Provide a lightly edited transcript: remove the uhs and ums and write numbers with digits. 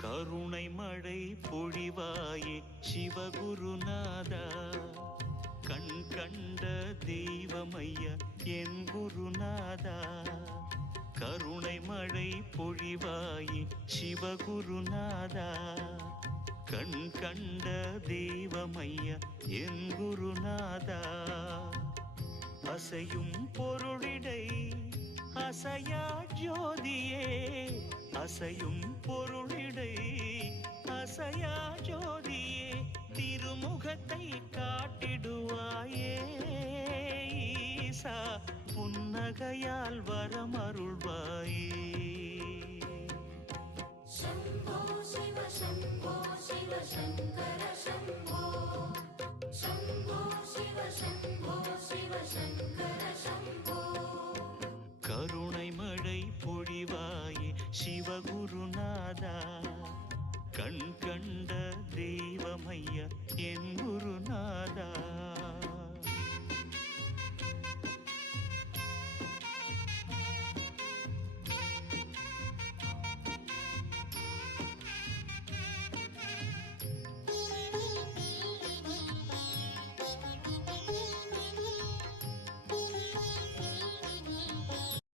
கருணை மழை பொழிவாயே சிவகுருநாதா, கண் கண்ட தெய்வமையா என் குருநாதா. கருணை மழை பொழிவாயே சிவகுருநாதா, கண் கண்ட தெய்வமையா என் குருநாதா. அசையும் பொருளிடை அசையா ஜோதியே, அசையும் பொருளிடை அசையா ஜோதியே, திருமுகத்தை காட்டிடுவாயே ஈசா, புன்னகையால் வரமருள்வாயே. शम्भो शिव शम्भो शिव शङ्कर शम्भो, शम्भो शिव शम्भो शिव शङ्कर शम्भो. கருணை மழை பொழிவாயே சிவகுரு